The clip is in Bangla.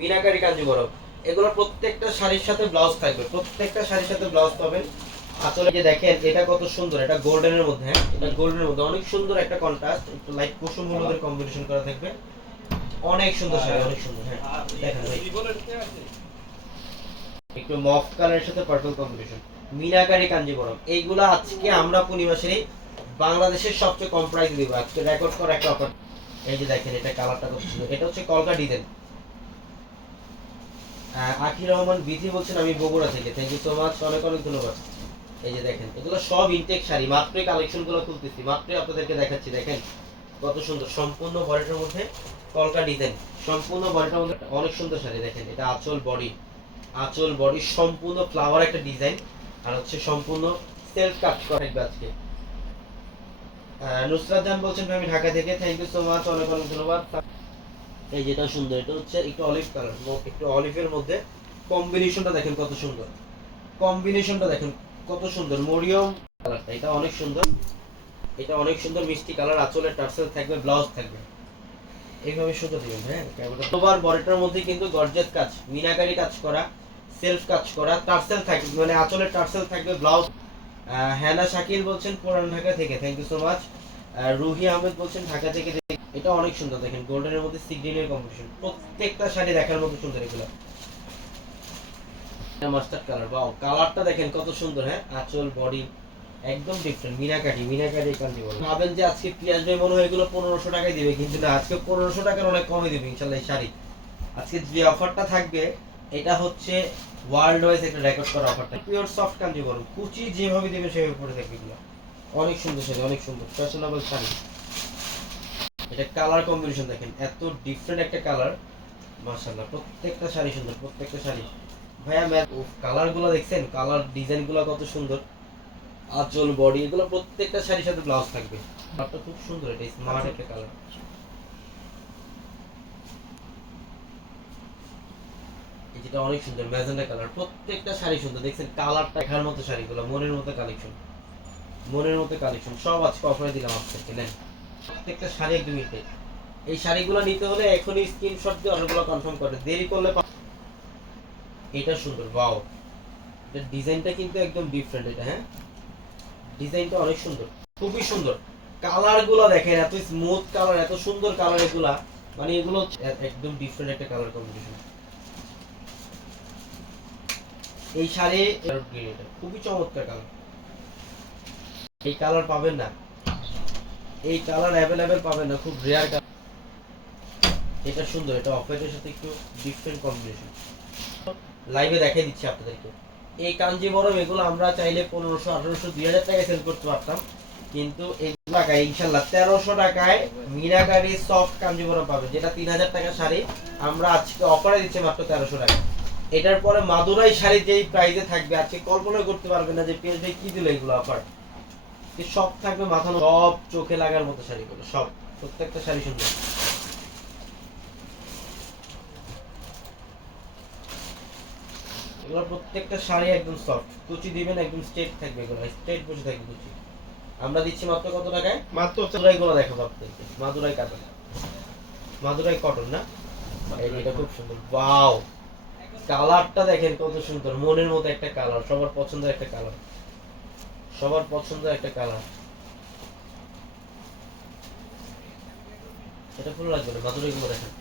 মিনাকারি কাঞ্জিবরম এগুলো প্রত্যেকটা শাড়ির সাথে ব্লাউজ থাকবে। প্রত্যেকটা শাড়ির সাথে ব্লাউজ পাবেন। আসলে যে দেখেন এটা কত সুন্দর এটা গোল্ডেনের মধ্যে হ্যাঁ? এটা গোল্ডেনের মধ্যে। অনেক সুন্দর একটা কন্ট্রাস্ট একটু লাইট কুসুম হলুদের কম্বিনেশন করা থাকবে। অনেক সুন্দর শাড়ি অনেক সুন্দর হ্যাঁ। দেখেন ভাই একটু মফ কালারের সাথে পার্পল কম্বিনেশন মিনাকারি কাঞ্জিবরম। এইগুলা আজকে আমরা পূর্ণিমাসেরই বাংলাদেশের সবচেয়ে কম প্রাইস দিব। আজকে রেকর্ড করা একটা অফার এই যে দেখেন এটা কালারটা কত সুন্দর। এটা হচ্ছে কলকা ডিজাইন আখির রহমান বিধি বলছেন, আমি বগুড়া থেকে। থ্যাংক ইউ সো মাচ অনেক অনেক ধন্যবাদ। এই যে দেখেন, এগুলো সব ইনটেক শাড়ি, মাত্রই কালেকশনগুলো খুলতেছি, মাত্রই আপনাদেরকে দেখাচ্ছি, দেখেন। কত সুন্দর, সম্পূর্ণ বডিটার মধ্যে কলকা ডিজাইন সম্পূর্ণ বডিটার মধ্যে অনেক সুন্দর শাড়ি, দেখেন, এটা আঁচল বডি। আঁচল বডি, সম্পূর্ণ ফ্লাওয়ার একটা ডিজাইন আর হচ্ছে সম্পূর্ণ সেলফ কাট করা আজকে। নুসরাত জান বলছেন আমি ঢাকা থেকে। থ্যাংক ইউ সো মাচ অনেক অনেক ধন্যবাদ। এই যেটা সুন্দর, এটা হচ্ছে একটু অলিভ কালার একটু অলিভের মধ্যে কম্বিনেশনটা দেখেন কত সুন্দর। কম্বিনেশনটা দেখেন কত সুন্দর, মরিয়ম কালারটা এটা অনেক সুন্দর। এটা অনেক সুন্দর মিষ্টি কালার আঁচলের টার্সেল থাকবে, ব্লাউজ থাকবে। এইভাবে সুন্দর দিবেন হ্যাঁ তোমার বডিটার মধ্যে কিন্তু গর্জেস কাজ, মিনাকারি কাজ করা সেলফ কাজ করা, টার্সেল থাকবে মানে আঁচলের টার্সেল থাকবে, ব্লাউজ। হ্যানা শাকিল বলছেন পুরান ঢাকা থেকে thank you so much Ruhi Ahmed বলছেন ঢাকা থেকে এটা অনেক সুন্দর, দেখেন গোল্ডেনের মধ্যে সিগ্রিনের কম্বিনেশন প্রত্যেকটা শাড়ি দেখার মতো সুন্দর এগুলো। মাস্টার্ড কালার বাও কালারটা দেখেন কত সুন্দর হ্যাঁ? আঁচল বডি একদম ডিফারেন্ট মিনাকাটি মিনাকাটি কান্দি বলে। ভাবেন যে আজকে পিয়াজ ভাই মনে হয় এগুলো পনেরোশো টাকায় দিবে, কিন্তু না, আজকে পনেরোশো টাকার অনেক কমে দিবে ইনশাল্লাহ এই শাড়ি। আজকে যে অফারটা থাকবে, এটা হচ্ছে ওয়ার্ল্ড ওয়াইজ একটা রেকর্ড করা অফারটা পিওর সফট কাঞ্জি বলুন, কুচি যেভাবে দিবে সেভাবে পরে থাকবে এগুলো। অনেক সুন্দর শাড়ি অনেক সুন্দর ফ্যাশনেবল শাড়ি। এটা কালার কম্বিনেশন দেখেন, এত ডিফারেন্ট একটা কালার মাশাআল্লাহ, প্রত্যেকটা শাড়ি সুন্দর, প্রত্যেকটা শাড়ি। ভাইয়া ম্যাম কালারগুলো দেখছেন? কালার ডিজাইনগুলো কত সুন্দর। আঁচল বডি এগুলো প্রত্যেকটা শাড়ির সাথে ব্লাউজ থাকবে। কালারটা খুব সুন্দর, এটা স্মার্ট একটা কালার যেটা অনেক সুন্দর ম্যাজেন্ডা কালার প্রত্যেকটা শাড়ি সুন্দর। দেখছেন কালারটা দেখার মতো শাড়িগুলো, মনের মতো কালেকশন মনের মতো কালেকশন সব আজকে অফারে দিলাম আপনাকে নেন। প্রত্যেকটা শাড়ি একদম ইনটেক এই শাড়িগুলো নিতে হলে এখনই স্ক্রিনশট দিয়ে অর্ডারগুলো কনফার্ম করে দেরি করলে এটা সুন্দর ওয়াও এটা ডিজাইনটা কিন্তু একদম ডিফারেন্ট এটা হ্যাঁ? ডিজাইনটা অনেক সুন্দর, খুবই সুন্দর। কালারগুলো দেখেন, এত স্মুথ কালার এত সুন্দর কালার এগুলা। মানে এগুলো একদম ডিফারেন্ট একটা কালার কম্বিনেশন এই শাড়ি খুবই চমৎকার কালার এই কালার পাবেন না। এই কালার অ্যাভেলেবেল পাবেন না, খুব রেয়ার কালার এটা সুন্দর, এটা অফ হোয়াইটের সাথে একটু ডিফারেন্ট কম্বিনেশন লাইভে দেখাই দিচ্ছি আপনাদেরকে। এই কাঞ্জিবরম, এগুলো আমরা চাইলে পনেরোশো, আঠারোশো, দুই হাজার টাকায় সেল করতে পারতাম। কিন্তু এগুলো টাকায়, ইনশাল্লাহ, তেরোশো টাকায় মিনাকারি সফট কাঞ্জিবরম পাবেন, যেটা তিন হাজার টাকা শাড়ি। আমরা আজকে অফারে দিচ্ছি মাত্র তেরোশো টাকা। এটার পরে মাদুরাই শাড়ি যেই প্রাইসে থাকবে, আজকে কল্পনা করতে পারবেন না যে পিএস ভাই কি দিল এগুলো অফার সব থাকবে মাথা সব চোখে লাগার মতো শাড়িগুলো সব। প্রত্যেকটা শাড়ি সুন্দর। এগুলো প্রত্যেকটা শাড়ি একদম সফট কুচি দিবেন একদম স্ট্রেট থাকবে এগুলো স্ট্রেট বসে থাকবে কুচি। আমরা দিচ্ছি মাত্র কত টাকায়? মাত্র মাদুরাই গুলো দেখাবো আপনাদেরকে। মাদুরাই কাটন মাদুরাই কটন না? এটা খুব সুন্দর। ওয়াও কালারটা দেখেন কত সুন্দর। মনের মতো একটা কালার সবার পছন্দের একটা কালার সবার পছন্দের একটা কালার এটা ফুল লাগবে না মাদুরাই গুলো দেখেন।